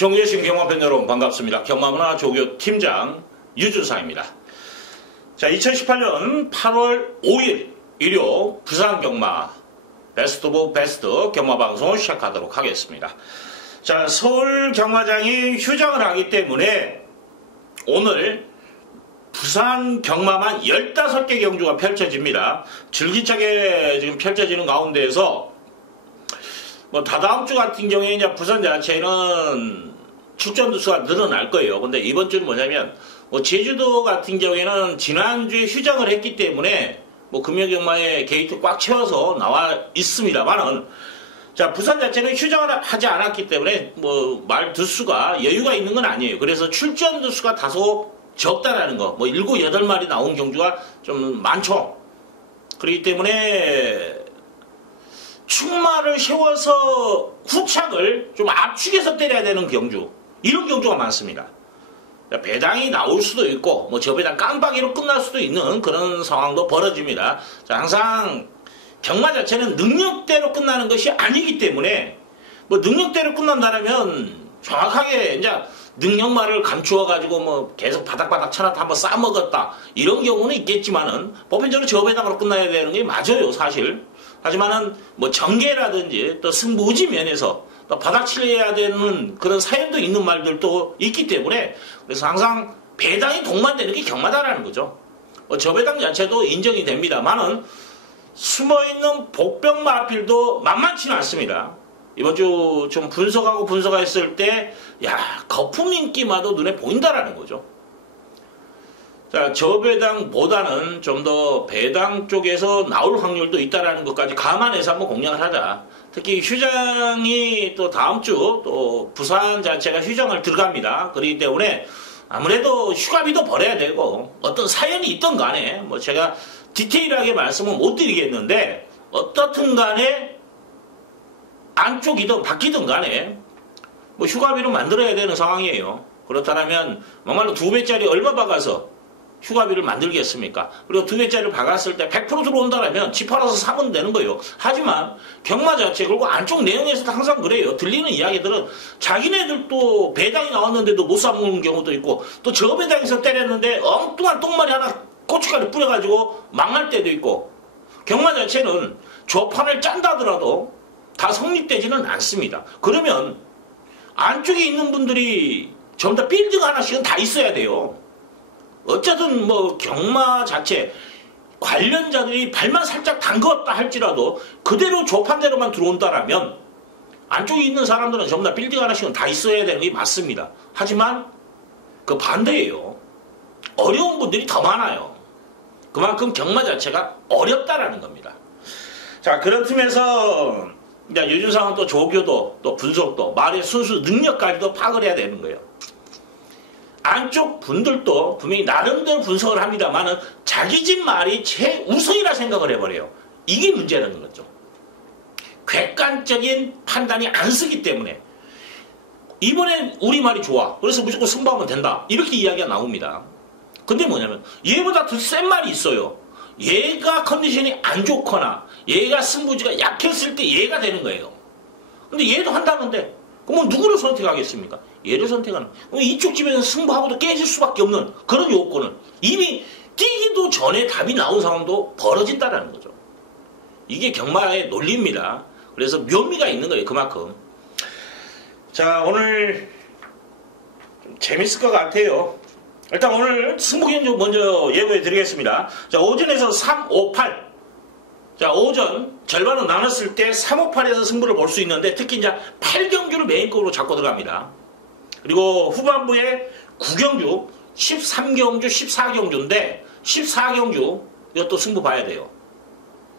정재신 경마팬 여러분 반갑습니다. 경마문화 조교 팀장 유준상입니다. 자, 2018년 8월 5일 일요 부산 경마 베스트 오브 베스트 경마 방송을 시작하도록 하겠습니다. 자, 서울 경마장이 휴장을 하기 때문에 오늘 부산 경마만 15개 경주가 펼쳐집니다. 줄기차게 지금 펼쳐지는 가운데에서 다다음 주 같은 경우에 이제 부산 자체는 출전 두수가 늘어날 거예요. 근데 이번 주는 뭐냐면, 제주도 같은 경우에는 지난주에 휴장을 했기 때문에, 금요경마에 게이트 꽉 채워서 나와 있습니다만은, 자, 부산 자체는 휴장을 하지 않았기 때문에, 말 두수가 여유가 있는 건 아니에요. 그래서 출전 두수가 다소 적다라는 거, 7, 8마리 나온 경주가 좀 많죠. 그렇기 때문에, 충마를 세워서 후착을 좀 압축해서 때려야 되는 경주, 이런 경주가 많습니다. 배당이 나올 수도 있고 저 배당 깜빡이로 끝날 수도 있는 그런 상황도 벌어집니다. 자, 항상 경마 자체는 능력대로 끝나는 것이 아니기 때문에 능력대로 끝난다면 정확하게 이제 능력말을 감추어 가지고 계속 바닥바닥 쳐놨다 한번 싸먹었다 이런 경우는 있겠지만은 보편적으로 저배당으로 끝나야 되는 게 맞아요, 사실. 하지만은 정계라든지 또 승부지 면에서 또 바닥칠해야 되는 그런 사연도 있는 말들도 있기 때문에 그래서 항상 배당이 동반되는 게 경마다라는 거죠. 저배당 자체도 인정이 됩니다만은 숨어있는 복병 마필도 만만치는 않습니다. 이번 주 좀 분석했을 때, 거품 인기마도 눈에 보인다라는 거죠. 자, 저배당보다는 좀 더 배당 쪽에서 나올 확률도 있다라는 것까지 감안해서 한번 공략을 하자. 특히 휴장이 또 다음 주 또 부산 자체가 휴장을 들어갑니다. 그렇기 때문에 아무래도 휴가비도 벌어야 되고 어떤 사연이 있던 간에 제가 디테일하게 말씀은 못 드리겠는데 어떻든 간에 안쪽이든 바뀌든 간에 휴가비를 만들어야 되는 상황이에요. 그렇다면 막말로 2배짜리 얼마 박아서 휴가비를 만들겠습니까? 그리고 2배짜리를 박았을 때 100% 들어온다면 집 팔아서 사면 되는 거예요. 하지만 경마 자체 그리고 안쪽 내용에서도 항상 그래요. 들리는 이야기들은 자기네들도 배당이 나왔는데도 못 사먹는 경우도 있고 또 저배당에서 때렸는데 엉뚱한 똥말이 하나 고춧가루 뿌려가지고 망할 때도 있고 경마 자체는 조판을 짠다더라도 다 성립되지는 않습니다. 그러면 안쪽에 있는 분들이 전부 다 빌딩 하나씩은 다 있어야 돼요. 어쨌든 경마 자체 관련자들이 발만 살짝 담궜다 할지라도 그대로 조판대로만 들어온다라면 안쪽에 있는 사람들은 전부 다 빌딩 하나씩은 다 있어야 되는 게 맞습니다. 하지만 그 반대예요. 어려운 분들이 더 많아요. 그만큼 경마 자체가 어렵다라는 겁니다. 자, 그런 틈에서 유준상은 또 조교도 또 분석도 말의 순수 능력까지도 파악을 해야 되는 거예요. 안쪽 분들도 분명히 나름대로 분석을 합니다만은 자기 집 말이 최우선이라 생각을 해버려요. 이게 문제라는 거죠. 객관적인 판단이 안 쓰기 때문에 이번엔 우리 말이 좋아. 그래서 무조건 승부하면 된다. 이렇게 이야기가 나옵니다. 근데 뭐냐면 얘보다 더 센 말이 있어요. 얘가 컨디션이 안 좋거나 얘가 승부지가 약했을 때 얘가 되는 거예요. 근데 얘도 한다는데 그럼 누구를 선택하겠습니까? 얘를 선택하는. 이쪽 집에서 승부하고도 깨질 수밖에 없는 그런 요건을 이미 뛰기도 전에 답이 나온 상황도 벌어진다는 거죠. 이게 경마의 논리입니다. 그래서 묘미가 있는 거예요. 그만큼. 자, 오늘 좀 재밌을 것 같아요. 일단 오늘 승부견 좀 먼저 예고해 드리겠습니다. 자, 오전에서 3, 5, 8. 자, 오전 절반은 나눴을 때 3, 5, 8에서 승부를 볼 수 있는데 특히 이제 8경주를 메인급으로 잡고 들어갑니다. 그리고 후반부에 9경주, 13경주, 14경주인데 14경주 이것도 승부 봐야 돼요.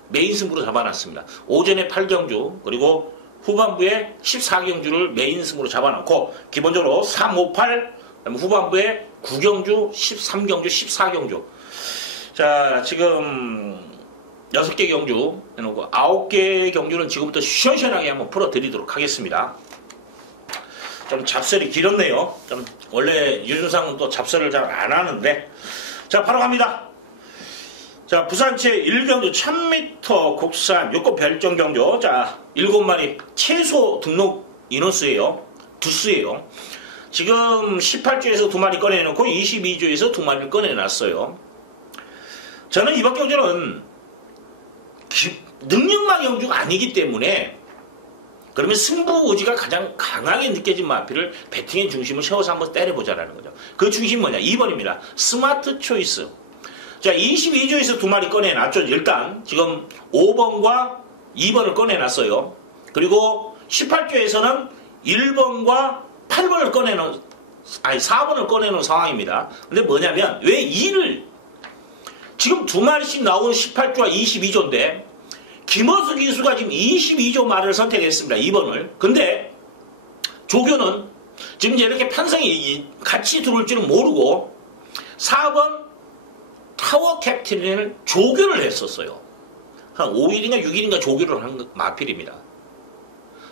메인 승부로 잡아놨습니다. 오전에 8경주 그리고 후반부에 14경주를 메인 승부로 잡아놓고 기본적으로 3, 5, 8 후반부에 9경주, 13경주, 14경주. 자, 지금 6개 경주 해놓고 9개 경주는 지금부터 시원시원하게 한번 풀어드리도록 하겠습니다. 좀 잡설이 길었네요. 좀 원래 유준상은 또 잡설을 잘 안 하는데. 자, 바로 갑니다. 자, 부산체 1경주 1000m 국산 요건 별정 경주. 자, 7마리 최소 등록 인원수예요. 두수예요. 지금 18조에서 2마리 꺼내놓고 22조에서 2마리를 꺼내놨어요. 저는 이번 경주는 능력만 경주가 아니기 때문에 그러면 승부 의지가 가장 강하게 느껴진 마필을 배팅의 중심을 세워서 한번 때려보자라는 거죠. 그 중심이 뭐냐? 2번입니다. 스마트 초이스. 자, 22조에서 2마리 꺼내놨죠. 일단 지금 5번과 2번을 꺼내놨어요. 그리고 18조에서는 1번과 8번을 꺼내놓은, 4번을 꺼내놓은 상황입니다. 근데 뭐냐면, 왜 2를, 지금 2마리씩 나오는 18조와 22조인데, 김어수 기수가 지금 22조 말을 선택했습니다. 2번을. 근데, 조교는 지금 이렇게 편성이 같이 들어올 줄은 모르고, 4번 타워 캡틴을 조교를 했었어요. 한 5일인가 6일인가 조교를 한 마필입니다.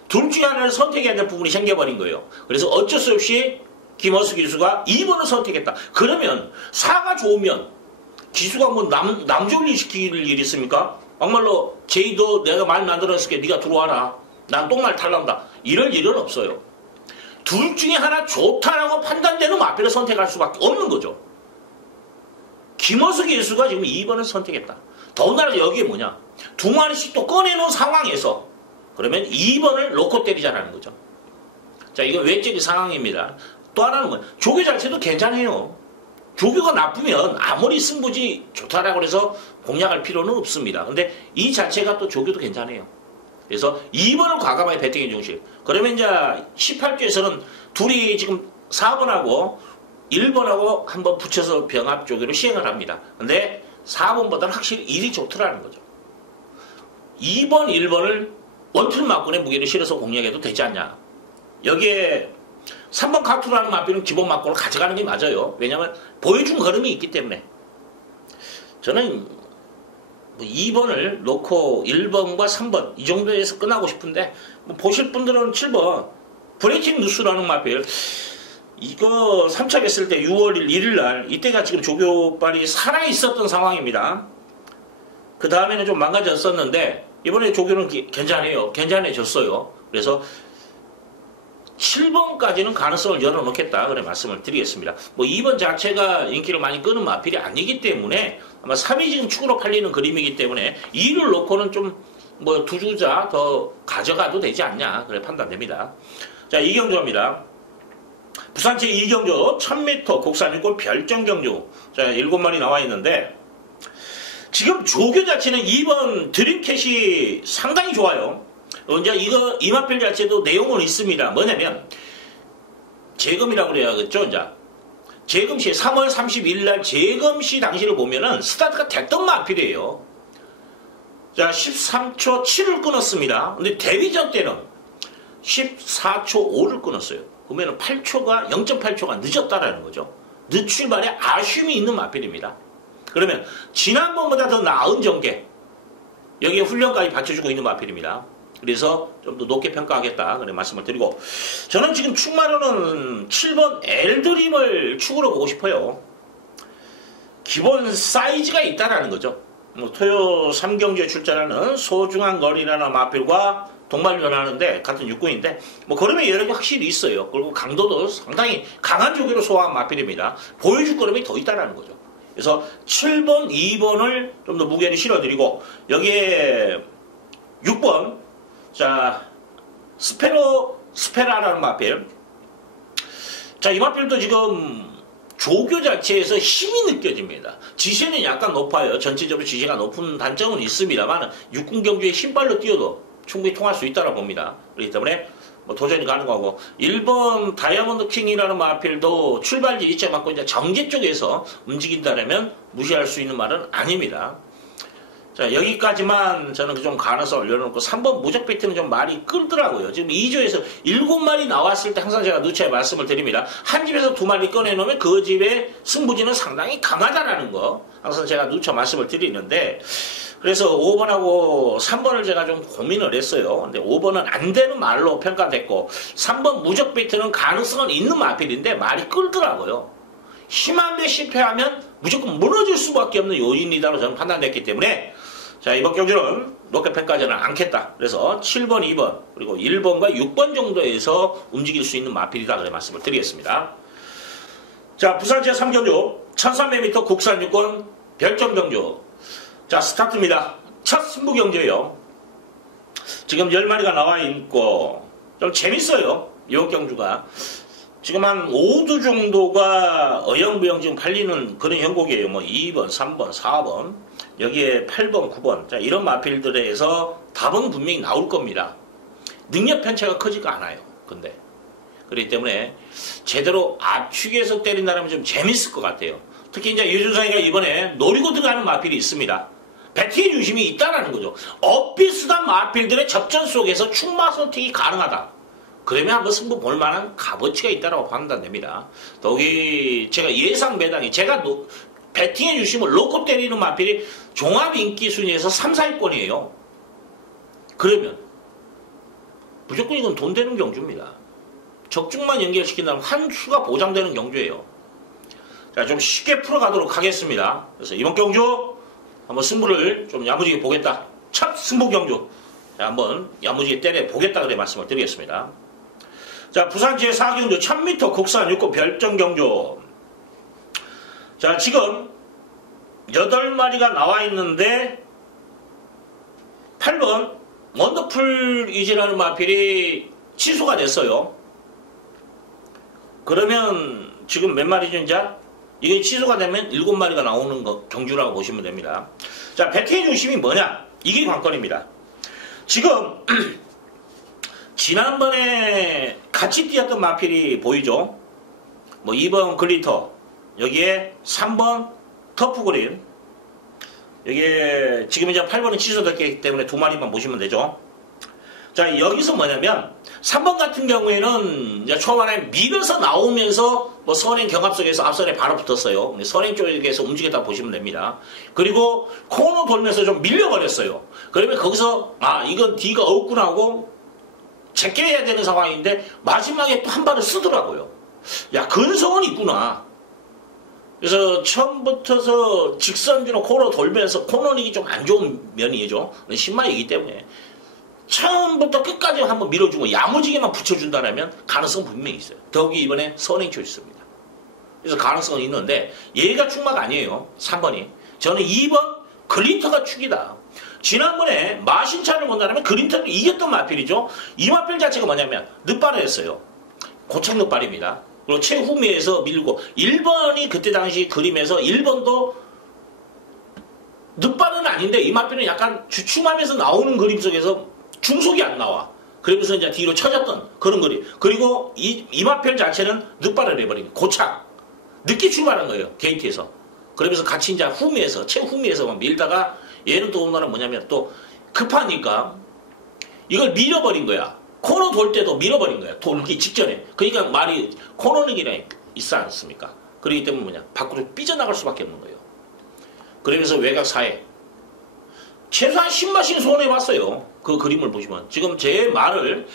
둘 중에 하나를 선택해야 될 부분이 생겨버린 거예요. 그래서 어쩔 수 없이 김어수 기수가 2번을 선택했다. 그러면 4가 좋으면 기수가 뭐 남졸리 시킬 일 있습니까? 막말로 제이도 내가 말 만들어줄게. 네가 들어와라. 난 똥말 탈란다. 이럴 일은 없어요. 둘 중에 하나 좋다라고 판단되는 마필을 선택할 수밖에 없는 거죠. 김어수 기수가 지금 2번을 선택했다. 더군다나 여기에 뭐냐? 2마리씩 또 꺼내놓은 상황에서 그러면 2번을 놓고 때리자라는 거죠. 자, 이건 외적인 상황입니다. 또 하나는 뭐야? 조교 자체도 괜찮아요. 조교가 나쁘면 아무리 승부지 좋다라고 해서 공략할 필요는 없습니다. 근데 이 자체가 또 조교도 괜찮아요. 그래서 2번을 과감하게 배팅해 중심. 그러면 이제 18조에서는 둘이 지금 4번하고 1번하고 한번 붙여서 병합 조교를 시행을 합니다. 근데 4번보다는 확실히 1이 좋더라는 거죠. 2번, 1번을 원툴 막군의 무게를 실어서 공략해도 되지 않냐. 여기에 3번 카투라는 마필은 기본 막군을 가져가는 게 맞아요. 왜냐하면 보여준 걸음이 있기 때문에. 저는 2번을 놓고 1번과 3번 이 정도에서 끝나고 싶은데 뭐 보실 분들은 7번 브레이킹 뉴스라는 마필 이거 3차 했을 때 6월 1일 날 이때가 지금 조교빨이 살아있었던 상황입니다. 그 다음에는 좀 망가졌었는데 이번에 조교는 괜찮아요. 괜찮아졌어요. 그래서 7번까지는 가능성을 열어놓겠다. 그래 말씀을 드리겠습니다. 뭐 2번 자체가 인기를 많이 끄는 마필이 아니기 때문에 아마 3이 지금 축으로 팔리는 그림이기 때문에 2를 놓고는 좀 뭐 2주자 더 가져가도 되지 않냐. 그래 판단됩니다. 자, 이경주입니다. 부산 제2경주 1000m 국산 6골 별정경주. 자, 7마리 나와 있는데 지금 조교 자체는 2번 드림캣이 상당히 좋아요. 이제 이 마필 자체도 내용은 있습니다. 뭐냐면 재검이라고 그래야겠죠. 이제 재검시 3월 31일 날 재검시 당시를 보면은 스타트가 됐던 마필이에요. 자, 13초 7을 끊었습니다. 근데 데뷔전 때는 14초 5를 끊었어요. 그러면 8초가 0.8초가 늦었다라는 거죠. 늦출발에 아쉬움이 있는 마필입니다. 그러면 지난번보다 더 나은 전개 여기에 훈련까지 받쳐주고 있는 마필입니다. 그래서 좀 더 높게 평가하겠다 그런 말씀을 드리고 저는 지금 축마로는 7번 엘드림을 축으로 보고 싶어요. 기본 사이즈가 있다라는 거죠. 뭐 토요 3경주에 출전하는 소중한 거리라는 마필과 동반전하는데 같은 육군인데 뭐 걸음의 여력이 확실히 있어요. 그리고 강도도 상당히 강한 조기로 소화한 마필입니다. 보여줄 걸음이 더 있다라는 거죠. 그래서 7번, 2번을 좀 더 무게를 실어드리고 여기에 6번 자 스페라라는 마필. 자, 이 마필도 지금 조교 자체에서 힘이 느껴집니다. 지세는 약간 높아요. 전체적으로 지세가 높은 단점은 있습니다만 육군 경주에 신발로 뛰어도 충분히 통할 수 있다고 봅니다. 그렇기 때문에 뭐 도전이 가능하고 1번 다이아몬드 킹이라는 마필도 출발지 이체 맞고 이제 정제 쪽에서 움직인다면 무시할 수 있는 말은 아닙니다. 자, 여기까지만 저는 좀 가능성을 올려놓고 3번 무적 배트는 좀 말이 끌더라고요. 지금 2조에서 7마리 나왔을 때 항상 제가 누차에 말씀을 드립니다. 한 집에서 2마리 꺼내놓으면 그 집의 승부지는 상당히 강하다라는 거 항상 제가 누차 말씀을 드리는데 그래서 5번하고 3번을 제가 좀 고민을 했어요. 근데 5번은 안 되는 말로 평가됐고 3번 무적 배트는 가능성은 있는 마필인데 말이 끌더라고요. 힘한 배 실패하면 무조건 무너질 수밖에 없는 요인이다로 저는 판단됐기 때문에 자, 이번 경주는 롯데팬까지는 않겠다. 그래서 7번, 2번, 그리고 1번과 6번 정도에서 움직일 수 있는 마필이다. 그래 말씀을 드리겠습니다. 자, 부산 제3경주 1300m 국산 유권 별점경주. 자, 스타트입니다. 첫 승부경주예요. 지금 10마리가 나와 있고 좀 재밌어요. 이 경주가. 지금 한 5두 정도가 어영부영 지금 팔리는 그런 형국이에요. 뭐 2번, 3번, 4번, 여기에 8번, 9번. 자, 이런 마필들에서 답은 분명히 나올 겁니다. 능력 편차가 크지가 않아요. 근데. 그렇기 때문에 제대로 압축해서 때린다면 좀 재밌을 것 같아요. 특히 이제 유준상이가 이번에 노리고 들어가는 마필이 있습니다. 배팅의 중심이 있다는 거죠. 엇비슷한 마필들의 접전 속에서 충마 선택이 가능하다. 그러면 한번 승부 볼 만한 값어치가 있다고 판단됩니다. 더욱이 제가 예상 매당이 제가 배팅의 중심을 놓고 때리는 마필이 종합 인기 순위에서 3, 4위권이에요. 그러면 무조건 이건 돈 되는 경주입니다. 적중만 연결시킨다면 한 수가 보장되는 경주예요. 자, 좀 쉽게 풀어가도록 하겠습니다. 그래서 이번 경주 한번 승부를 좀 야무지게 보겠다. 첫 승부 경주. 자, 한번 야무지게 때려 보겠다 그래 말씀을 드리겠습니다. 자, 부산 제4경주 1000m 국산 육군 별점 경주. 자, 지금 8마리가 나와 있는데 8번 원더풀 이지라는 마필이 취소가 됐어요. 그러면 지금 몇 마리죠, 이제? 이게 취소가 되면 7마리가 나오는 경주라고 보시면 됩니다. 자, 배팅의 중심이 뭐냐? 이게 관건입니다. 지금 지난번에 같이 뛰었던 마필이 보이죠? 뭐 2번 글리터, 여기에 3번 터프그린, 여기에 지금 이제 8번은 취소됐기 때문에 2마리만 보시면 되죠. 자, 여기서 뭐냐면 3번 같은 경우에는 이제 초반에 밀어서 나오면서 뭐 선행 경합 속에서 앞선에 바로 붙었어요. 선행 쪽에서 움직였다 보시면 됩니다. 그리고 코너 돌면서 좀 밀려버렸어요. 그러면 거기서 아, 이건 D가 없구나 하고 제껴야 되는 상황인데 마지막에 또 한 발을 쓰더라고요. 야, 근성은 있구나. 그래서 처음부터서 직선주로 코너 돌면서 코너닉이 좀 안 좋은 면이죠. 신마이기 때문에 처음부터 끝까지 한번 밀어주고 야무지게만 붙여준다면 가능성은 분명히 있어요. 더욱이 이번에 선행 초이스입니다. 그래서 가능성은 있는데 얘가 축마가 아니에요. 3번이. 저는 2번 글린터가 축이다. 지난번에 마신차를 본다면 글린터를 이겼던 마필이죠. 이 마필 자체가 뭐냐면 늦발을 했어요. 고착 늦발입니다. 그리고 최후미에서 밀고 1번이 그때 당시 그림에서 1번도 늦발은 아닌데 이 마필은 약간 주춤하면서 나오는 그림 속에서 중속이 안 나와. 그러면서 이제 뒤로 쳐졌던 그런 그림. 그리고 이 마필 자체는 늦발을 해버린 고착. 늦게 출발한 거예요. 게이트에서. 그러면서 같이 이제 후미에서, 최후미에서만 밀다가 얘는 또 오늘은 뭐냐면 또 급하니까 이걸 밀어버린 거야. 코너 돌 때도 밀어버린 거야. 돌기 직전에. 그러니까 말이 코너닉이랑 있지 않습니까? 그렇기 때문에 뭐냐. 밖으로 삐져나갈 수밖에 없는 거예요. 그러면서 외곽 사회. 최소한 10마신 소원해봤어요. 그 그림을 보시면. 지금 제 말을,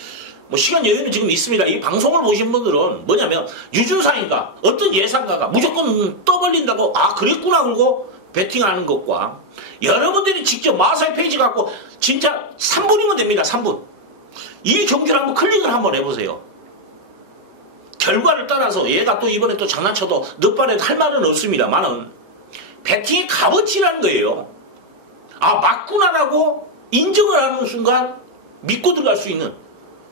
뭐 시간 여유는 지금 있습니다. 이 방송을 보신 분들은 뭐냐면, 유준상인가, 어떤 예상가가 무조건 떠벌린다고, 아, 그랬구나, 그러고 배팅하는 것과, 여러분들이 직접 마사의 페이지 갖고, 진짜 3분이면 됩니다, 3분. 이 경주를 한번 클릭을 한번 해보세요. 결과를 따라서 얘가 또 이번에 또 장난쳐도 늦발에 할 말은 없습니다만은, 배팅의 값어치라는 거예요. 아, 맞구나라고 인정을 하는 순간 믿고 들어갈 수 있는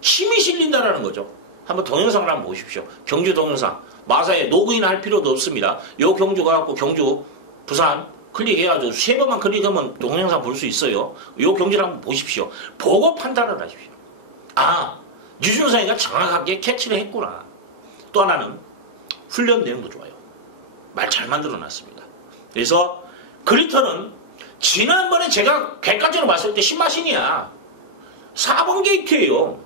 힘이 실린다라는 거죠. 한번 동영상을 한번 보십시오. 경주 동영상. 마사에 로그인 할 필요도 없습니다. 요 경주 가갖고 경주, 부산 클릭해가지고 3번만 클릭하면 동영상 볼 수 있어요. 요 경주를 한번 보십시오. 보고 판단을 하십시오. 아, 유준상이가 정확하게 캐치를 했구나. 또 하나는 훈련 내용도 좋아요. 말 잘 만들어놨습니다. 그래서 글리터는 지난번에 제가 객관적으로 봤을 때 신마신이야. 4번 게이트예요.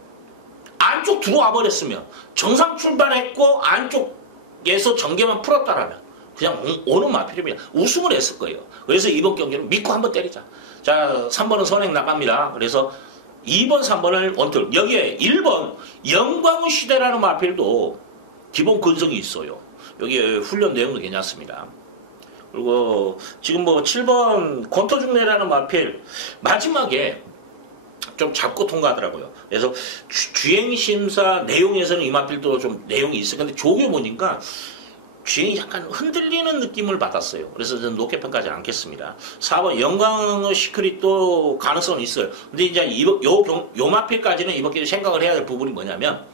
안쪽 들어와 버렸으면 정상 출발했고 안쪽에서 전개만 풀었다라면 그냥 오는 마필입니다. 우승을 했을 거예요. 그래서 이번 경기는 믿고 한번 때리자. 자, 3번은 선행 나갑니다. 그래서 2번, 3번을 원툴. 여기에 1번 영광의 시대라는 마필도 기본 근성이 있어요. 여기에 훈련 내용도 괜찮습니다. 그리고 지금 뭐 7번 권토중래라는 마필 마지막에 좀 잡고 통과하더라고요. 그래서 주행심사 내용에서는 이마필도 좀 내용이 있어요. 근데 조교 보니까 주행이 약간 흔들리는 느낌을 받았어요. 그래서 저는 높게 평가하지 않겠습니다. 4번 영광의 시크릿도 가능성은 있어요. 근데 이제 요 마필까지는 이번 기회에 생각을 해야 될 부분이 뭐냐면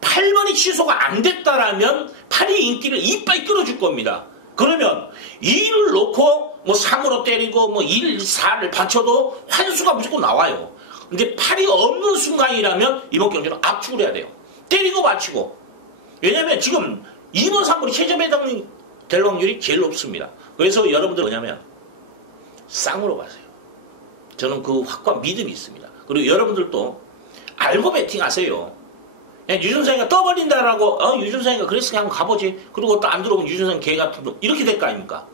8번이 취소가 안 됐다라면 8이 인기를 이빨 끌어줄 겁니다. 그러면 2를 놓고 뭐 3으로 때리고 뭐 1, 4를 받쳐도 환수가 무조건 나와요. 근데 8이 없는 순간이라면 이번 경기는 압축을 해야 돼요. 때리고 맞히고. 왜냐면 지금 2번, 3번이 최저에 해당될 확률이 제일 높습니다. 그래서 여러분들 뭐냐면 쌍으로 가세요. 저는 그 확고한 믿음이 있습니다. 그리고 여러분들도 알고 배팅하세요. 그냥 유준상이가 떠버린다라고 유준상이가 그랬으니까 한번 가보지. 그리고 또 안 들어오면 유준상 개 같은 놈 이렇게 될 거 아닙니까?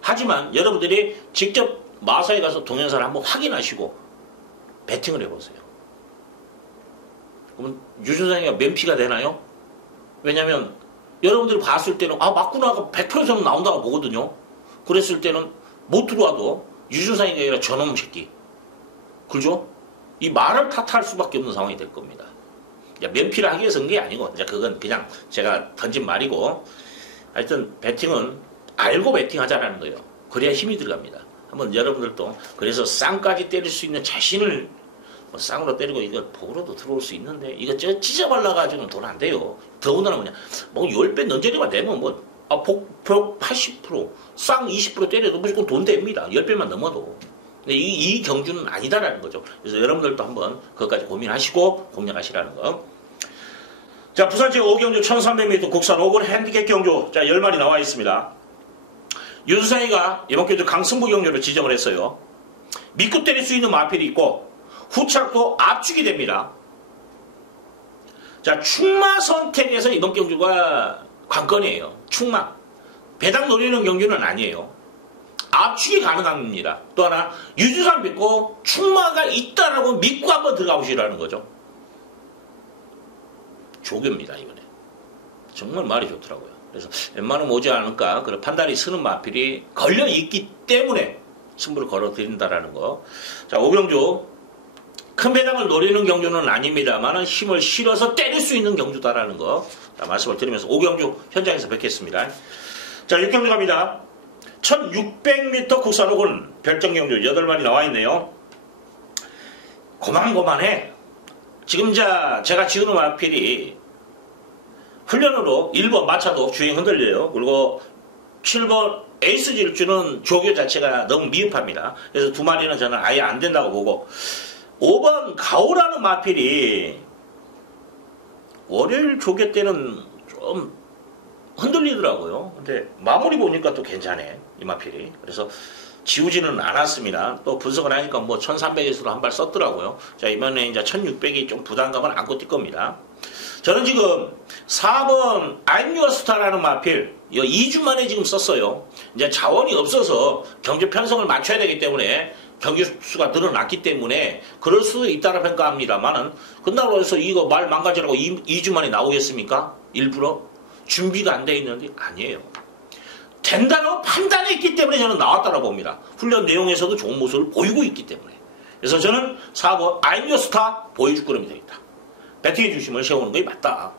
하지만 여러분들이 직접 마사에 가서 동영상을 한번 확인하시고 배팅을 해보세요. 그러면 유준상이가 맨피가 되나요? 왜냐면 여러분들이 봤을 때는 맞구나 100%는 나온다고 보거든요. 그랬을 때는 못 들어와도 유준상이가 아니라 저놈 새끼. 그죠? 이 말을 탓할 수밖에 없는 상황이 될 겁니다. 면피를 하기 위해서 한 게 아니고 그건 그냥 제가 던진 말이고 하여튼 배팅은 알고 배팅하자라는 거예요. 그래야 힘이 들어갑니다. 한번 여러분들도 그래서 쌍까지 때릴 수 있는 자신을 쌍으로 때리고 이거 복으로도 들어올 수 있는데 이거 찢어발라가지고는 돈 안 돼요. 더군다나 뭐냐 뭐 10배 넌저리만 되면 복 80% 쌍 20% 때려도 무조건 돈 됩니다. 10배만 넘어도. 근데 이 경주는 아니다라는 거죠. 그래서 여러분들도 한번 그것까지 고민하시고 공략하시라는 거. 자, 부산지 5경주 1300m 국산 5번 핸디캡 경주. 자, 10마리 나와 있습니다. 윤상이가 이번 경주 강승부 경주로 지정을 했어요. 믿고 때릴 수 있는 마필이 있고 후착도 압축이 됩니다. 자, 충마 선택에서 이번 경주가 관건이에요. 충마. 배당 노리는 경주는 아니에요. 압축이 가능합니다. 또 하나 유주상 믿고 충마가 있다라고 믿고 한번 들어가 보시라는 거죠. 조교입니다. 이번에. 정말 말이 좋더라고요. 그래서 웬만하면 오지 않을까 그런 판단이 서는 마필이 걸려있기 때문에 승부를 걸어드린다라는 거. 자, 5경주 큰 배당을 노리는 경주는 아닙니다만 힘을 실어서 때릴 수 있는 경주다라는 거. 자, 말씀을 드리면서 5경주 현장에서 뵙겠습니다. 자, 6경주 갑니다. 1600m 국산 5군 별정경주 8마리 나와 있네요. 고만고만해. 지금 제가 지우는 마필이 훈련으로 1번 마차도 주행 흔들려요. 그리고 7번 에이스 질주는 조교 자체가 너무 미흡합니다. 그래서 2마리는 저는 아예 안 된다고 보고 5번 가오라는 마필이 월요일 조교 때는 좀 흔들리더라고요. 근데 마무리 보니까 또 괜찮네. 이 마필이. 그래서 지우지는 않았습니다. 또 분석을 하니까 뭐 1300에서도 한 발 썼더라고요. 자, 이번에 이제 1600이 좀 부담감을 안고 뛸 겁니다. 저는 지금 4번 I'm Your Star라는 마필 2주 만에 지금 썼어요. 이제 자원이 없어서 경주 편성을 맞춰야 되기 때문에 경기 수가 늘어났기 때문에 그럴 수도 있다고 평가합니다만은 그렇다고 해서 이거 말 망가지라고 2주 만에 나오겠습니까? 일부러? 준비가 안 돼 있는데 아니에요. 된다고 판단했기 때문에 저는 나왔다고 봅니다. 훈련 내용에서도 좋은 모습을 보이고 있기 때문에. 그래서 저는 4번 I'm Your Star 보여줄 거면 되겠다. 배팅의 중심을 세우는 것이 맞다.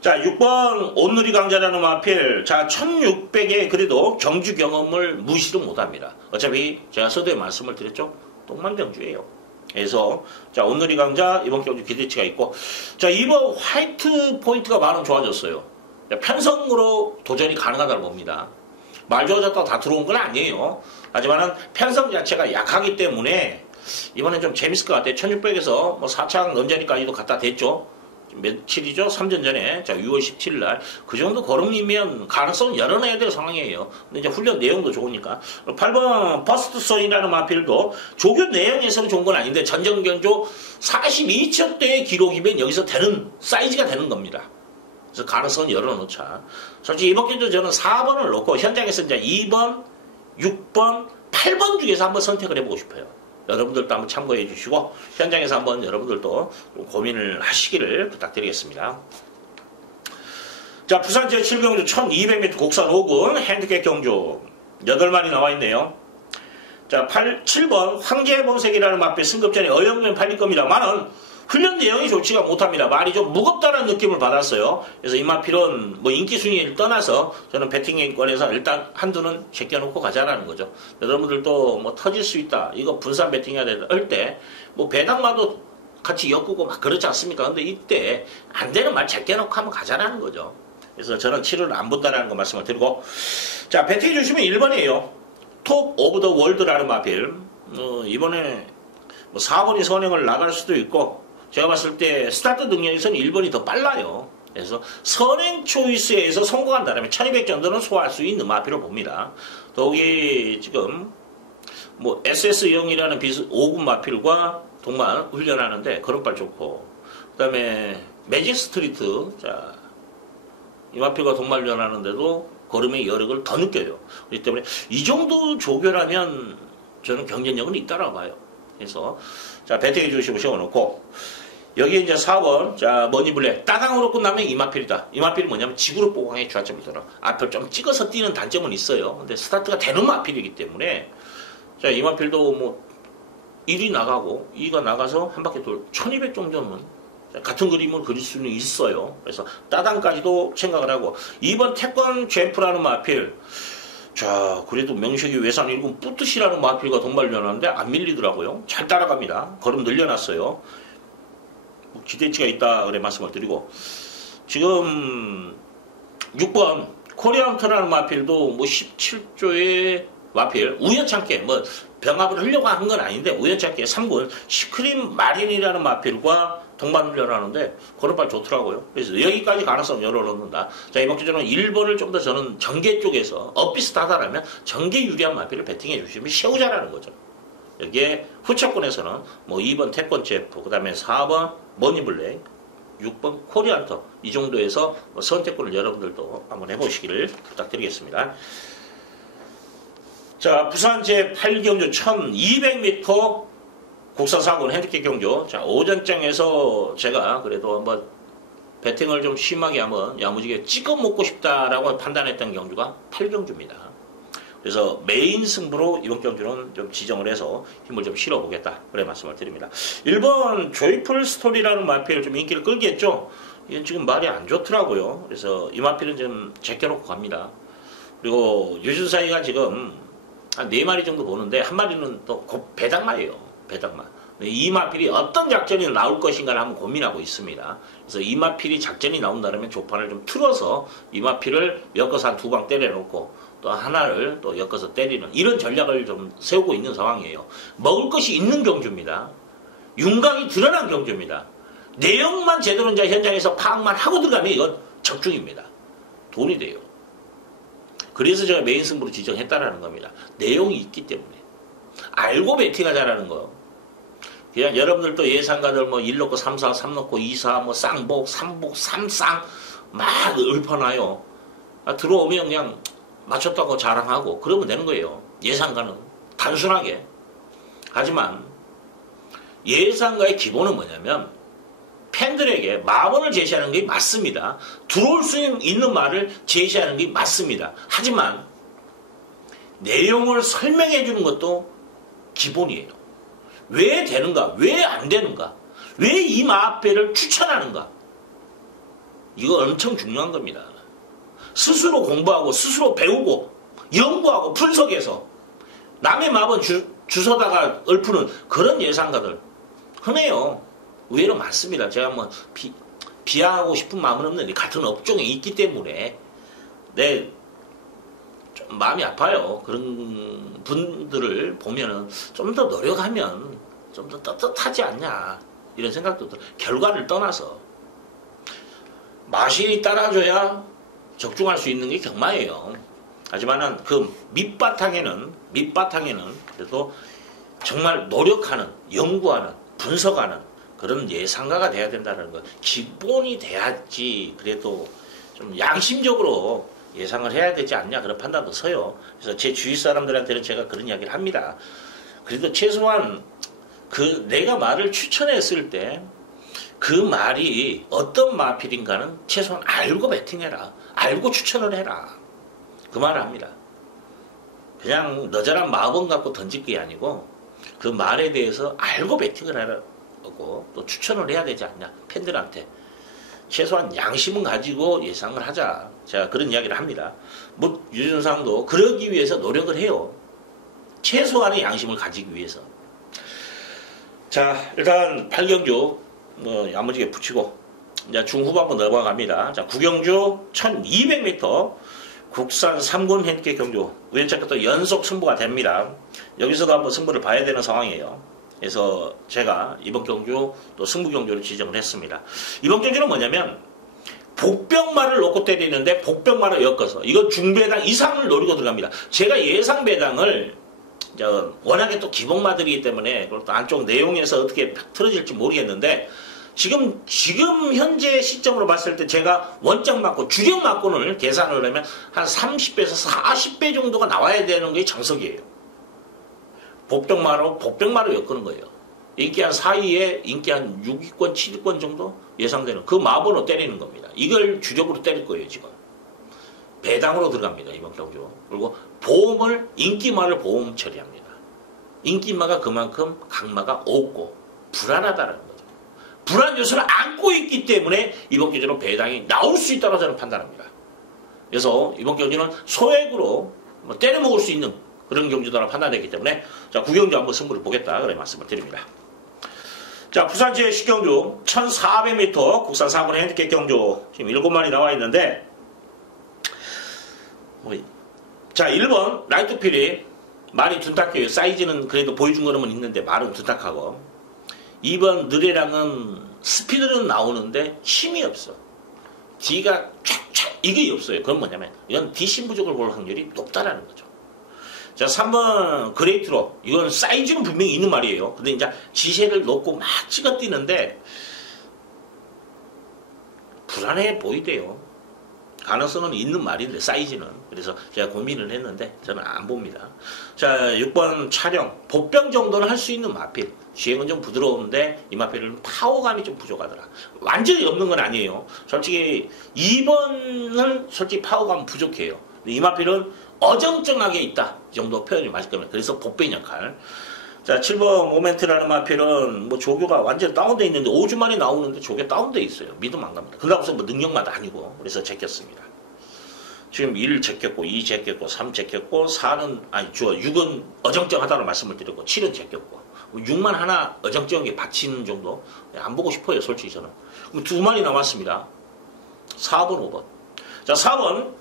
자, 6번 온누리 강자라는 마필. 자, 1600에 그래도 경주 경험을 무시를 못합니다. 어차피 제가 서두에 말씀을 드렸죠. 똥만 경주예요. 그래서 자, 온누리 강자 이번 경주 기대치가 있고 자, 이번 화이트 포인트가 많이 좋아졌어요. 편성으로 도전이 가능하다고 봅니다. 말 좋아졌다고 다 들어온 건 아니에요. 하지만 편성 자체가 약하기 때문에 이번엔 좀 재밌을 것 같아요. 1600에서 뭐 4창 넌자리까지도 갖다 댔죠. 며칠이죠? 3전 전에. 자, 6월 17일 날. 그 정도 걸음이면 가능성은 열어놔야 될 상황이에요. 근데 이제 훈련 내용도 좋으니까. 8번 퍼스트 선이라는 마필도 조교 내용에서는 좋은 건 아닌데 전정경조 42척대의 기록이면 여기서 되는, 사이즈가 되는 겁니다. 그래서 가능성은 열어놓자. 솔직히 이번 경주 저는 4번을 놓고 현장에서 이제 2번, 6번, 8번 중에서 한번 선택을 해보고 싶어요. 여러분들도 한번 참고해 주시고 현장에서 한번 여러분들도 고민을 하시기를 부탁드리겠습니다. 자, 부산 제7경주 1200m 국산 5군 핸디캡 경주 8마리 나와 있네요. 자, 7번 황제범색이라는 마필 승급 전에 어영면 팔릴 겁니다만은 훈련 내용이 좋지가 못합니다. 말이 좀 무겁다는 느낌을 받았어요. 그래서 이 마필은 뭐 인기 순위를 떠나서 저는 배팅권에서 일단 한두는 제껴놓고 가자라는 거죠. 여러분들도 뭐 터질 수 있다. 이거 분산 배팅해야 된다. 할 때 뭐 배당마도 같이 엮고 막 그렇지 않습니까? 근데 이때 안 되는 말 제껴놓고 하면 가자라는 거죠. 그래서 저는 7을 안 본다라는 거 말씀을 드리고, 자, 배팅해 주시면 1번이에요. 톱 오브 더 월드라는 마필. 이번에 뭐 4번이 선행을 나갈 수도 있고, 제가 봤을 때 스타트 능력에서는 1번이 더 빨라요. 그래서 선행 초이스에서 성공한다면 1200 정도는 소화할 수 있는 마필을 봅니다. 더욱이 지금 뭐 SS0이라는 5군 마필과 동반 훈련하는데 걸음발 좋고, 그 다음에 매직 스트리트, 자, 이 마필과 동반 훈련하는데도 걸음의 여력을 더 느껴요. 그렇기 때문에 이 정도 조교라면 저는 경쟁력은 있다라고 봐요. 그래서 자, 배팅해 주시고 세워놓고, 여기 이제 4번, 자, 머니블랙. 따당으로 끝나면 이 마필이다. 이 마필이 뭐냐면 지구로 보강의 주화점이 더라. 앞을 좀 찍어서 뛰는 단점은 있어요. 근데 스타트가 되는 마필이기 때문에, 자, 이 마필도 뭐 1위 나가고 2위가 나가서 한 바퀴 돌 1200 정도는 같은 그림을 그릴 수는 있어요. 그래서 따당까지도 생각을 하고, 2번 태권 잼프라는 마필. 자, 그래도 명색이 외산 1군 뿌듯이라는 마필과 동반련하는데 안 밀리더라고요. 잘 따라갑니다. 걸음 늘려놨어요. 뭐 기대치가 있다 그래 말씀을 드리고, 지금 6번 코리안터라는 마필도 뭐 17조의 마필 우연찮게 뭐 병합을 하려고 한 건 아닌데 우연찮게 3군 시크림 마린이라는 마필과 동반훈련을 하는데 걸음발 좋더라고요. 그래서 여기까지 가능성 열어놓는다. 자, 이번 주제는 1번을 좀 더 저는 전개 쪽에서 엇비슷하다라면 전개 유리한 마필을 배팅해 주시면 세우자라는 거죠. 여기에 후차권에서는 뭐 2번 태권 제프, 그 다음에 4번 머니블랙, 6번 코리안터, 이 정도에서 선택권을 여러분들도 한번 해보시기를 부탁드리겠습니다. 자, 부산 제8경주 1200m 국사사건 핸디캡 경주. 자, 오전장에서 제가 그래도 한번 배팅을 좀 심하게 한번 야무지게 찍어 먹고 싶다라고 판단했던 경주가 8경주입니다. 그래서 메인 승부로 이번 경주는 좀 지정을 해서 힘을 좀 실어보겠다. 그래 말씀을 드립니다. 1번 조이풀 스토리라는 마필을 좀 인기를 끌겠죠. 이건 지금 말이 안 좋더라고요. 그래서 이 마필은 좀 제껴놓고 갑니다. 그리고 유준사이가 지금 한 4마리 정도 보는데 한 마리는 또 곧 배당마예요. 배당마. 이 마필이 어떤 작전이 나올 것인가를 한번 고민하고 있습니다. 그래서 이 마필이 작전이 나온다면 조판을 좀 틀어서 이 마필을 엮어서 한 2방 때려놓고 또 하나를 또 엮어서 때리는 이런 전략을 좀 세우고 있는 상황이에요. 먹을 것이 있는 경주입니다. 윤곽이 드러난 경주입니다. 내용만 제대로 이제 현장에서 파악만 하고 들어가면 이건 적중입니다. 돈이 돼요. 그래서 제가 메인 승부로 지정했다라는 겁니다. 내용이 있기 때문에. 알고 배팅하자라는 거. 그냥 여러분들도 예상가들 뭐 1 넣고 3, 4, 3 넣고 2, 4, 뭐 쌍복, 3복, 3쌍 막 읊어놔요. 들어오면 그냥 맞췄다고 자랑하고 그러면 되는 거예요. 예상가는. 단순하게. 하지만 예상가의 기본은 뭐냐면 팬들에게 마번을 제시하는 게 맞습니다. 들어올 수 있는 말을 제시하는 게 맞습니다. 하지만 내용을 설명해 주는 것도 기본이에요. 왜 되는가? 왜 안 되는가? 왜 이 마패를 추천하는가? 이거 엄청 중요한 겁니다. 스스로 공부하고 스스로 배우고 연구하고 분석해서 남의 마번 주워다가 읊는 그런 예상가들 흔해요. 의외로 많습니다. 제가 뭐 비하하고 싶은 마음은 없는데 같은 업종에 있기 때문에 좀 마음이 아파요. 그런 분들을 보면은 좀 더 노력하면 좀 더 떳떳하지 않냐 이런 생각도 들어요. 결과를 떠나서 맛이 따라줘야 적중할 수 있는 게 경마예요. 하지만은 그 밑바탕에는 그래도 정말 노력하는, 연구하는, 분석하는 그런 예상가가 돼야 된다는 것. 기본이 돼야지 그래도 좀 양심적으로 예상을 해야 되지 않냐 그런 판단도 서요. 그래서 제 주위 사람들한테는 제가 그런 이야기를 합니다. 그래도 최소한 그 내가 말을 추천했을 때 그 말이 어떤 마필인가는 최소한 알고 배팅해라. 알고 추천을 해라. 그 말을 합니다. 그냥 너저런 마음 갖고 던질 게 아니고 그 말에 대해서 알고 배팅을 하라고 또 추천을 해야 되지 않냐. 팬들한테. 최소한 양심은 가지고 예상을 하자. 제가 그런 이야기를 합니다. 뭐 유준상도 그러기 위해서 노력을 해요. 최소한의 양심을 가지기 위해서. 자, 일단 8경주 뭐 야무지게 붙이고 이제 중후반부 넘어갑니다. 자, 구경주 1200m 국산 3군 핸디캡 경주 우연찮게 연속 승부가 됩니다. 여기서도 한번 승부를 봐야 되는 상황이에요. 그래서 제가 이번 경주 또 승부 경주를 지정을 했습니다. 이번 경주는 뭐냐면 복병마를 놓고 때리는데 복병마를 엮어서 이건 중배당 이상을 노리고 들어갑니다. 제가 예상 배당을 워낙에 또 기복마들이기 때문에 또 안쪽 내용에서 어떻게 틀어질지 모르겠는데 지금 현재 시점으로 봤을 때 제가 원적 맞고 주력 맞고를 계산을 하면 한 30배에서 40배 정도가 나와야 되는 게 정석이에요. 복병마로 엮는 거예요. 인기 한 4위에 인기 한 6위권, 7위권 정도 예상되는 그 마번호 때리는 겁니다. 이걸 주력으로 때릴 거예요, 지금. 배당으로 들어갑니다, 이번 경주. 그리고 보험을, 인기마를 보험 처리합니다. 인기마가 그만큼 강마가 없고 불안하다는 거죠. 불안 요소를 안고 있기 때문에 이번 경주는 배당이 나올 수 있다고 저는 판단합니다. 그래서 이번 경주는 소액으로 때려 먹을 수 있는 그런 경주다라고 판단했기 때문에 자, 구경주 한번 승부를 보겠다 그런 말씀을 드립니다. 자, 부산 제10경주 1400m 국산 4군 핸디캡 경주 지금 7마리 나와 있는데 자, 1번 라이트필이 말이 둔탁해요. 사이즈는 그래도 보여준 거는 있는데 말은 둔탁하고 2번 느레랑은 스피드는 나오는데 힘이 없어. D가 촥촥 이게 없어요. 그건 뭐냐면 이건 D 신부족을 볼 확률이 높다라는 거죠. 자, 3번 그레이트로 이건 사이즈는 분명히 있는 말이에요. 근데 이제 지세를 놓고 막 찍어 뛰는데 불안해 보이대요. 가능성은 있는 말인데 사이즈는. 그래서 제가 고민을 했는데 저는 안 봅니다. 자, 6번 촬영 복병 정도는 할 수 있는 마필. 주행은 좀 부드러운데 이 마필은 파워감이 좀 부족하더라. 완전히 없는 건 아니에요. 솔직히 2번은 솔직히 파워감 부족해요. 이 마필은 어정쩡하게 있다. 이 정도 표현이 맞을 겁니다. 그래서 복병 역할. 자, 7번 모멘트라는 마필은 뭐 조교가 완전 다운되어 있는데 5주 만에 나오는데 조교 다운되어 있어요. 믿음 안 갑니다. 그다음에 뭐 능력마다 아니고 그래서 제꼈습니다. 지금 1 제꼈고 2 제꼈고 3 제꼈고 4는 아니 6은 어정쩡하다고 말씀을 드렸고 7은 제꼈고 6만 하나 어정쩡한 게 받치는 정도 안 보고 싶어요. 솔직히 저는. 그럼 2마리 남았습니다. 4번 5번. 자, 4번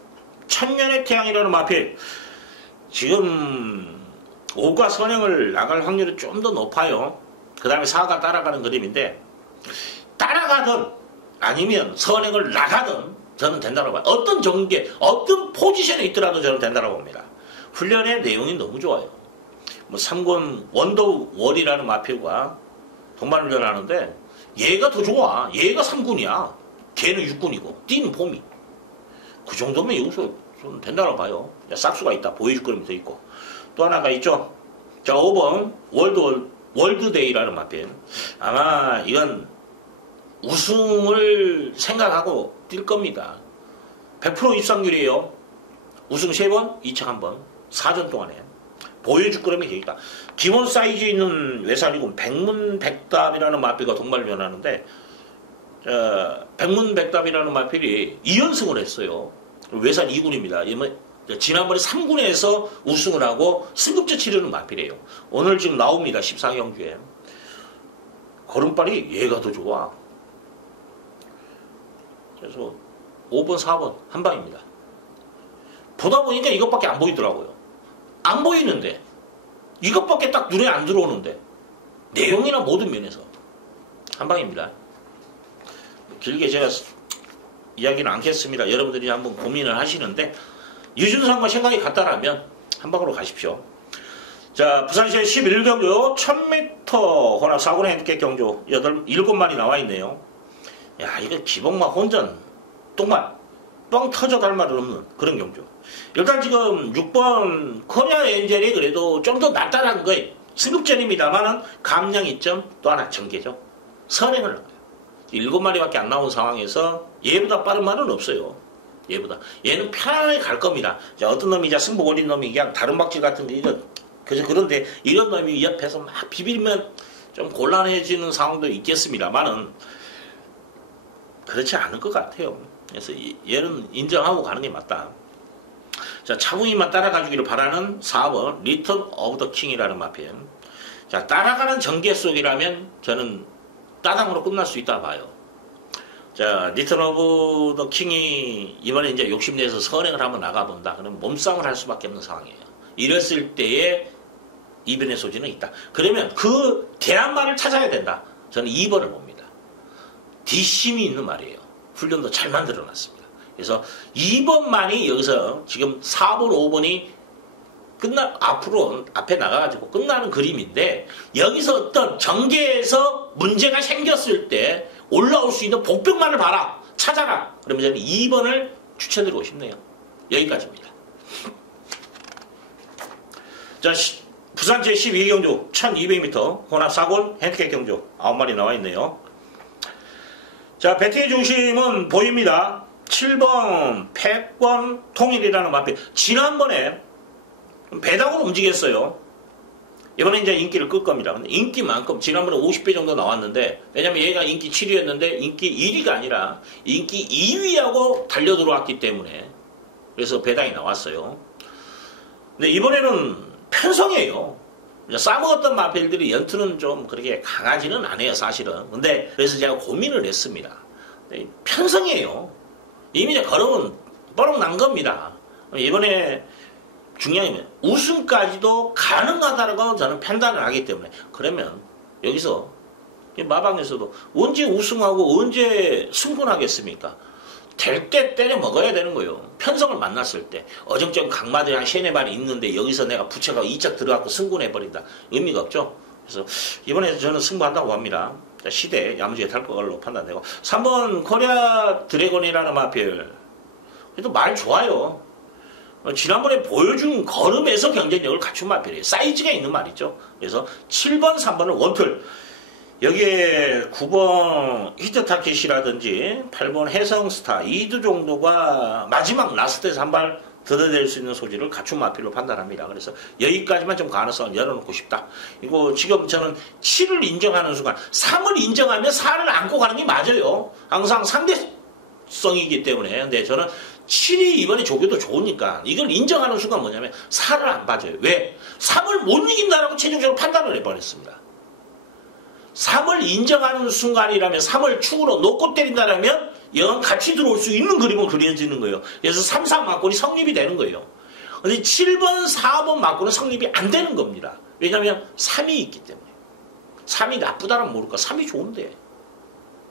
천년의 태양이라는 마필 지금 5가 선행을 나갈 확률이 좀 더 높아요. 그 다음에 4가 따라가는 그림인데 따라가든 아니면 선행을 나가든 저는 된다고 봐요. 어떤 전개, 어떤 포지션에 있더라도 저는 된다고 봅니다. 훈련의 내용이 너무 좋아요. 뭐 3군 원더월이라는 마필과 동반훈련을 하는데 얘가 더 좋아. 얘가 3군이야. 걔는 6군이고 뛰는 폼이. 그 정도면 여기서 좀 된다고 봐요. 싹수가 있다. 보여줄 그림이 더 있고. 또 하나가 있죠. 자, 5번 월드데이라는 마필. 아마 이건 우승을 생각하고 뛸 겁니다. 100% 입상률이에요. 우승 3번, 2차 1번. 4전 동안에. 보여줄 그림이 되니까. 기본 사이즈 있는 외산이고 백문백답이라는 마필과 동반훈련하는데 백문백답이라는 마필이 2연승을 했어요. 외산 2군입니다. 지난번에 3군에서 우승을 하고 승급제 치르는 마필이에요. 오늘 지금 나옵니다. 14경주에. 걸음발이 얘가 더 좋아. 그래서 5번, 4번 한 방입니다. 보다 보니까 이것밖에 안 보이더라고요. 안 보이는데 이것밖에 딱 눈에 안 들어오는데 내용이나 모든 면에서 한 방입니다. 길게 제가 이야기는 않겠습니다. 여러분들이 한번 고민을 하시는데 유준상과 생각이 같다라면 한 방으로 가십시오. 자, 부산시의 11경주 1000m 혼합 4군 핸디캡 경주 7마리 나와 있네요. 야, 이거 기복마 혼전 똥만 뻥 터져 갈 말은 없는 그런 경주. 일단 지금 6번 코리아 엔젤이 그래도 좀 더 낫다라는 거예요. 승급전입니다만은 감량 이점 또 하나 전개죠. 선행을 나가요. 7마리밖에 안 나온 상황에서 얘보다 빠른 말은 없어요. 얘보다. 얘는 편안하게 갈 겁니다. 자, 어떤 놈이 이제 승부 올린 놈이 그냥 다른 박질 같은데, 이런, 그런데 이런 놈이 옆에서 막 비비면 좀 곤란해지는 상황도 있겠습니다만은, 그렇지 않을 것 같아요. 그래서 얘는 인정하고 가는 게 맞다. 자, 차붕이만 따라가주기를 바라는 4번, 리턴 오브 더 킹이라는 마필. 자, 따라가는 전개 속이라면 저는 따당으로 끝날 수 있다 봐요. 자, 리턴 오브 더 킹이 이번에 이제 욕심내서 선행을 한번 나가본다. 그러면 몸싸움을 할 수밖에 없는 상황이에요. 이랬을 때에 이변의 소지는 있다. 그러면 그 대안말을 찾아야 된다. 저는 2번을 봅니다. 뒷심이 있는 말이에요. 훈련도 잘 만들어놨습니다. 그래서 2번만이 여기서 지금 4번, 5번이 앞으로 앞에 나가가지고 끝나는 그림인데, 여기서 어떤 전개에서 문제가 생겼을 때 올라올 수 있는 복병만을 봐라, 찾아라. 그러면 저는 2번을 추천드리고 싶네요. 여기까지입니다. 자, 부산 제12경주 1200m 혼합 4골 핸디캡 경주 9마리 나와 있네요. 자, 배팅의 중심은 보입니다. 7번 패권 통일이라는 마필. 지난번에 배당으로 움직였어요. 이번에 이제 인기를 끌 겁니다. 근데 인기만큼 지난번에 50배 정도 나왔는데, 왜냐면 얘가 인기 7위였는데 인기 1위가 아니라 인기 2위하고 달려 들어왔기 때문에, 그래서 배당이 나왔어요. 근데 이번에는 편성이에요. 싸먹었던 마필들이 연투는 좀 그렇게 강하지는 않아요, 사실은. 근데 그래서 제가 고민을 했습니다. 편성이에요. 이미 이제 걸으면 뻐럭 난 겁니다. 이번에 중요한 게 우승까지도 가능하다고 저는 판단을 하기 때문에, 그러면 여기서 마방에서도 언제 우승하고 언제 승분하겠습니까? 될 때 때려 먹어야 되는 거예요. 편성을 만났을 때 어정쩡 강마들이 한 3-4마리 있는데 여기서 내가 부채가 2짝 들어가고 승분해버린다. 의미가 없죠. 그래서 이번에 저는 승부한다고 합니다. 시대 야무지게 탈 걸로 판단되고, 3번 코리아 드래곤이라는 마필. 그래도 말 좋아요. 지난번에 보여준 걸음에서 경쟁력을 갖춘 마필이에요. 사이즈가 있는 말이죠. 그래서 7번, 3번을 원툴. 여기에 9번 히트타켓이라든지 8번 해성스타, 2두 정도가 마지막 라스트에서 한 발 걷어낼 수 있는 소질을 갖춘 마필로 판단합니다. 그래서 여기까지만 좀 가능성을 열어놓고 싶다. 이거 지금 저는 7을 인정하는 순간 3을 인정하면 4를 안고 가는 게 맞아요. 항상 상대성이기 때문에. 근데 저는 7이 이번에 조교도 좋으니까 이걸 인정하는 순간 뭐냐면 4를 안 봐줘요. 왜? 3을 못 이긴다라고 최종적으로 판단을 해버렸습니다. 3을 인정하는 순간이라면 3을 축으로 놓고 때린다라면 영 같이 들어올 수 있는 그림은 그려지는 거예요. 그래서 3, 4 맞고는 성립이 되는 거예요. 근데 7번, 4번 맞고는 성립이 안 되는 겁니다. 왜냐하면 3이 있기 때문에. 3이 나쁘다는 모를까? 3이 좋은데.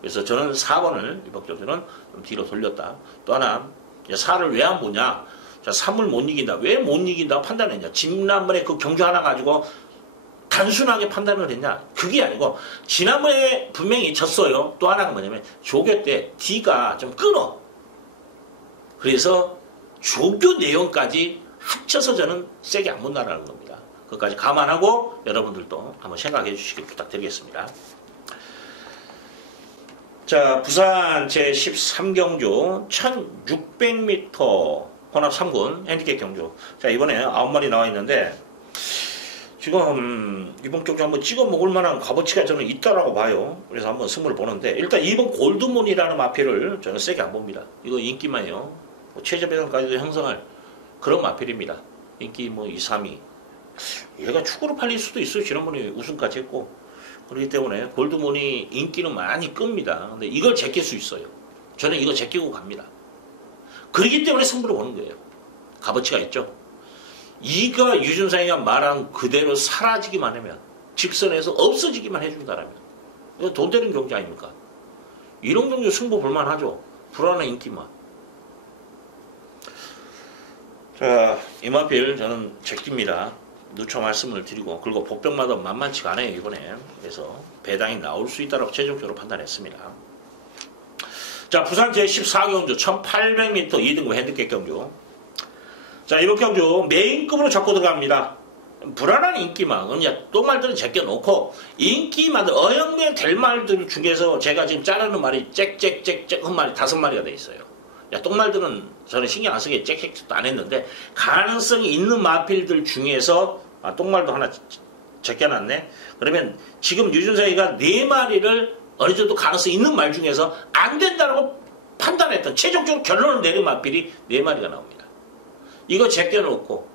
그래서 저는 4번을 이번 경주는 좀 뒤로 돌렸다. 또 하나, 4를 왜 안 보냐? 자, 3을 못 이긴다. 왜 못 이긴다고 판단했냐? 지난번에 그 경주 하나 가지고 단순하게 판단을 했냐? 그게 아니고 지난번에 분명히 졌어요. 또 하나가 뭐냐면 조교 때 D가 좀 끊어. 그래서 조교 내용까지 합쳐서 저는 세게 안 본다라는 겁니다. 그것까지 감안하고 여러분들도 한번 생각해 주시길 부탁드리겠습니다. 자, 부산 제13경주 1600m 혼합 3군 핸디캡 경주. 자, 이번에 9마리 나와 있는데 지금 이번 경주 한번 찍어 먹을 만한 값어치가 저는 있다라고 봐요. 그래서 한번 승부를 보는데, 일단 이번 골드문이라는 마필을 저는 세게 안 봅니다. 이거 인기만요. 최저 배당까지도 형성할 그런 마필입니다. 인기 뭐 2, 3위. 얘가 축으로 팔릴 수도 있어요. 지난번에 우승까지 했고. 그렇기 때문에 골드문이 인기는 많이 끕니다. 근데 이걸 제낄 수 있어요. 저는 이거 제끼고 갑니다. 그렇기 때문에 승부를 보는 거예요. 값어치가 있죠. 이가 유준상이가 말한 그대로 사라지기만 하면, 직선에서 없어지기만 해준다라면, 이거 돈 되는 경주 아닙니까? 이런 경주 승부 볼만하죠. 불안한 인기만. 자, 이마필 저는 제낍니다. 누차 말씀을 드리고, 그리고 복병마다 만만치가 않아요, 이번에. 그래서 배당이 나올 수 있다고 최종적으로 판단했습니다. 자, 부산 제14경주 1800m 2등급 핸디캡 경주. 자, 이번 경주 메인급으로 잡고 들어갑니다. 불안한 인기만, 그냥 똥말들은 제껴놓고, 인기만, 어영부영 될 말들 중에서 제가 지금 자르는 말이 짹짹짹짹 한 마리, 5마리가 돼 있어요. 야, 똥말들은 저는 신경 안 쓰게 잭도 안 했는데, 가능성이 있는 마필들 중에서, 똥말도 하나 제껴놨네. 그러면 지금 유준상이가 4마리를 어느 정도 가능성이 있는 말 중에서 안 된다고 판단했던, 최종적으로 결론을 내린 마필이 4마리가 나옵니다. 이거 제껴놓고,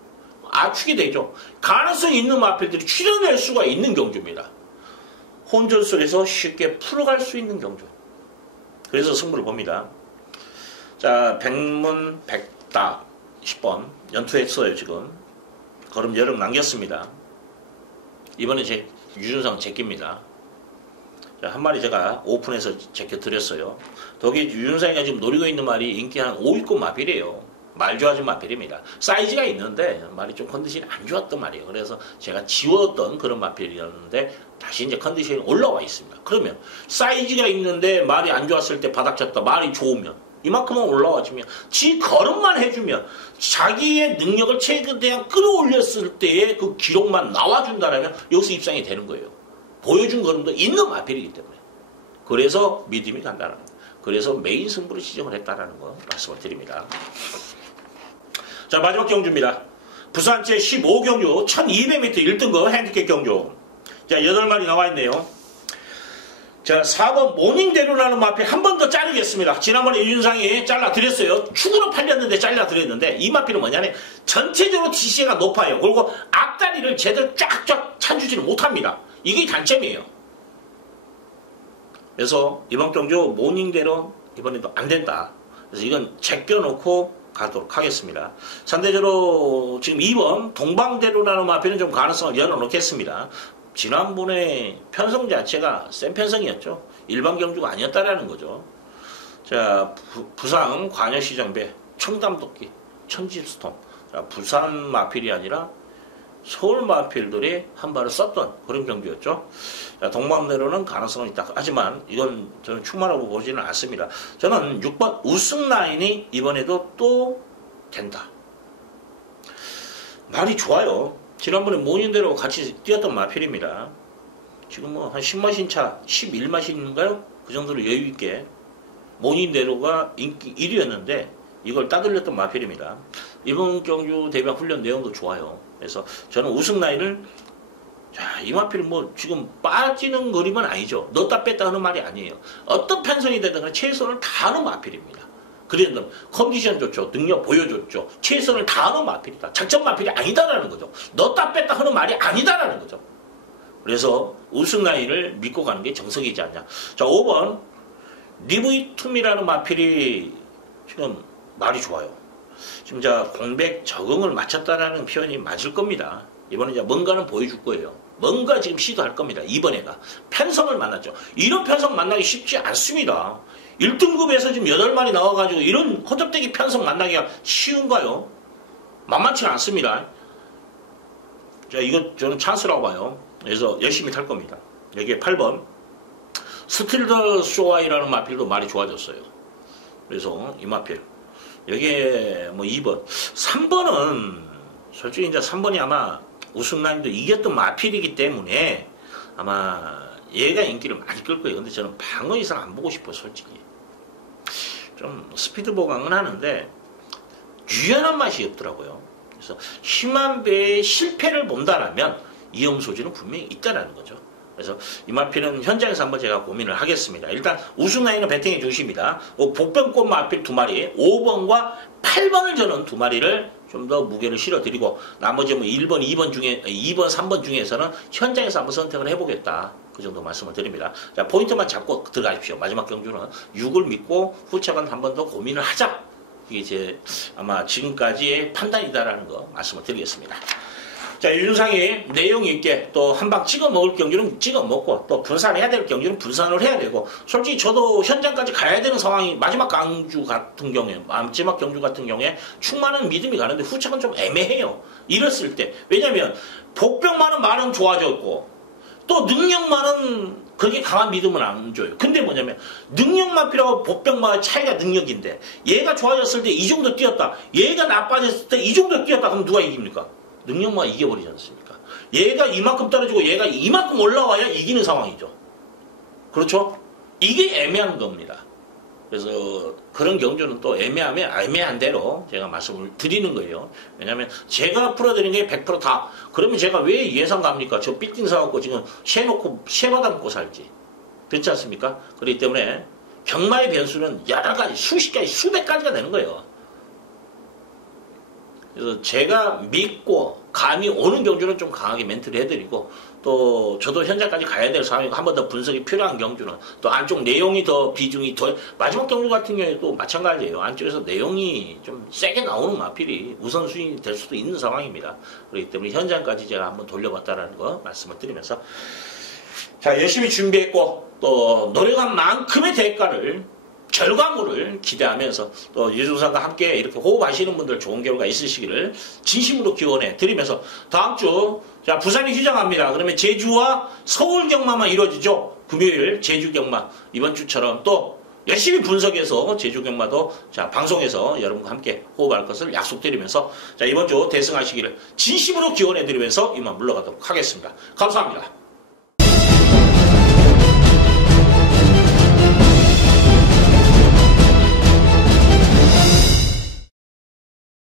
압축이 되죠. 가능성이 있는 마필들이 출현할 수가 있는 경주입니다. 혼전 속에서 쉽게 풀어갈 수 있는 경주. 그래서 승부를 봅니다. 자, 백문 백답 10번 연투했어요. 지금 걸음 여름 남겼습니다. 이번에 유준상 제낍니다. 자, 한 마리 제가 오픈해서 제껴드렸어요. 거기 유준상이가 지금 노리고 있는 말이 인기 한 5위권 마필이에요. 말 좋아진 마필입니다. 사이즈가 있는데 말이 좀 컨디션이 안 좋았던 말이에요. 그래서 제가 지웠던 그런 마필이었는데 다시 이제 컨디션이 올라와 있습니다. 그러면 사이즈가 있는데 말이 안 좋았을 때 바닥쳤다. 말이 좋으면 이만큼만 올라와주면 지 걸음만 해주면 자기의 능력을 최대한 끌어올렸을 때의 그 기록만 나와준다면 여기서 입상이 되는 거예요. 보여준 걸음도 있는 마필이기 때문에. 그래서 믿음이 간다는 거예요. 그래서 메인 승부를 지정을 했다는 거 말씀을 드립니다. 자, 마지막 경주입니다. 부산제 15경주 1200m 1등급 핸디캡 경주. 자, 8마리 나와 있네요. 자, 4번 모닝대로라는 마필 한 번 더 자르겠습니다. 지난번에 유준상이 잘라드렸어요. 축으로 팔렸는데 잘라드렸는데 이 마필은 뭐냐면 전체적으로 TC가 높아요. 그리고 앞다리를 제대로 쫙쫙 차주지를 못합니다. 이게 단점이에요. 그래서 이번 경주 모닝대로 이번에도 안 된다. 그래서 이건 제껴놓고 가도록 하겠습니다. 상대적으로 지금 2번 동방대로라는 마필은 좀 가능성을 열어놓겠습니다. 지난번에 편성 자체가 센 편성이었죠. 일반 경주가 아니었다라는 거죠. 자, 부산 관여시장배 청담도끼 천집스톰. 자, 부산 마필이 아니라 서울 마필들이 한 발을 썼던 그런 경주였죠. 자, 동방대로는 가능성은 있다. 하지만 이건 저는 충만하고 보지는 않습니다. 저는 6번 우승 라인이 이번에도 또 된다. 말이 좋아요. 지난번에 모닝대로 같이 뛰었던 마필입니다. 지금 뭐 한 10마신 차, 11마신인가요? 그 정도로 여유있게 모닝대로가 인기 1위였는데 이걸 따돌렸던 마필입니다. 이번 경주 대비한 훈련 내용도 좋아요. 그래서 저는 우승 라인을 자, 이 마필은 뭐 지금 빠지는 거리만 아니죠. 넣었다 뺐다 하는 말이 아니에요. 어떤 편성이 되든 간에 최선을 다하는 마필입니다. 그래도 컨디션 좋죠. 능력 보여줬죠. 최선을 다하는 마필이다. 작전 마필이 아니다라는 거죠. 넣었다 뺐다 하는 말이 아니다라는 거죠. 그래서 우승 라인을 믿고 가는 게 정석이지 않냐. 자, 5번 리브이툼이라는 마필이 지금 말이 좋아요. 지금 자 공백 적응을 마쳤다라는 표현이 맞을 겁니다. 이번에 이제 뭔가는 보여줄 거예요. 뭔가 지금 시도할 겁니다. 이번에가 편성을 만났죠. 이런 편성 만나기 쉽지 않습니다. 1등급에서 지금 8마리 나와가지고 이런 허접대기 편성 만나기가 쉬운가요? 만만치는 않습니다. 자, 이거 저는 찬스라고 봐요. 그래서 열심히 탈 겁니다. 여기에 8번 스틸더 쇼아이라는 마필도 말이 좋아졌어요. 그래서 이 마필 여기에 뭐 2번 3번은 솔직히 이제 3번이 아마 우승 라인도 이겼던 마필이기 때문에 아마 얘가 인기를 많이 끌 거예요. 근데 저는 방어 이상 안 보고 싶어요. 솔직히 좀 스피드 보강은 하는데 유연한 맛이 없더라고요. 그래서 심한 배의 실패를 본다라면 위험 소지는 분명히 있다라는 거죠. 그래서 이 마필은 현장에서 한번 제가 고민을 하겠습니다. 일단 우승 라인은 배팅의 중심이다. 복병꽃 마필 2마리 5번과 8번을 저는 2마리를 좀 더 무게를 실어드리고 나머지 뭐 1번, 2번 중에 2번, 3번 중에서는 현장에서 한번 선택을 해보겠다. 그 정도 말씀을 드립니다. 자, 포인트만 잡고 들어가십시오. 마지막 경주는 6을 믿고 후차관 한 번 더 고민을 하자. 이게 제 아마 지금까지의 판단이다라는 거 말씀을 드리겠습니다. 자, 유준상이 내용 있게 또 한 방 찍어 먹을 경주는 찍어 먹고 또 분산해야 될 경주는 분산을 해야 되고 솔직히 저도 현장까지 가야 되는 상황이 마지막 경주 같은 경우에 충만한 믿음이 가는데 후착은 좀 애매해요. 이랬을 때 왜냐면 복병만은 말은 좋아졌고 또 능력만은 그렇게 강한 믿음은 안 줘요. 근데 뭐냐면 능력마필하고 복병마의 차이가 능력인데 얘가 좋아졌을 때 이 정도 뛰었다. 얘가 나빠졌을 때 이 정도 뛰었다. 그럼 누가 이깁니까? 능력만 이겨버리지 않습니까? 얘가 이만큼 떨어지고 얘가 이만큼 올라와야 이기는 상황이죠. 그렇죠? 이게 애매한 겁니다. 그래서 그런 경주는 또 애매하면 애매한 대로 제가 말씀을 드리는 거예요. 왜냐하면 제가 풀어드린 게 100% 다. 그러면 제가 왜 예상 갑니까? 저 빌딩 사갖고 지금 쉐 받아먹고 살지. 그렇지 않습니까? 그렇기 때문에 경마의 변수는 여러 가지, 수십 가지, 수백 가지가 되는 거예요. 그래서 제가 믿고 감이 오는 경주는 좀 강하게 멘트를 해드리고, 또 저도 현장까지 가야 될 상황이고 한 번 더 분석이 필요한 경주는 또 안쪽 내용이 더 비중이 더, 마지막 경주 같은 경우에도 마찬가지예요. 안쪽에서 내용이 좀 세게 나오는 마필이 우선순위 될 수도 있는 상황입니다. 그렇기 때문에 현장까지 제가 한번 돌려봤다라는 거 말씀을 드리면서, 자, 열심히 준비했고 또 노력한 만큼의 대가를, 결과물을 기대하면서 또 유중상과 함께 이렇게 호흡하시는 분들 좋은 결과 있으시기를 진심으로 기원해 드리면서, 다음 주 자, 부산이 휴장합니다. 그러면 제주와 서울 경마만 이루어지죠. 금요일 제주 경마 이번 주처럼 또 열심히 분석해서 제주 경마도 자, 방송에서 여러분과 함께 호흡할 것을 약속드리면서, 자, 이번 주 대승하시기를 진심으로 기원해 드리면서 이만 물러가도록 하겠습니다. 감사합니다.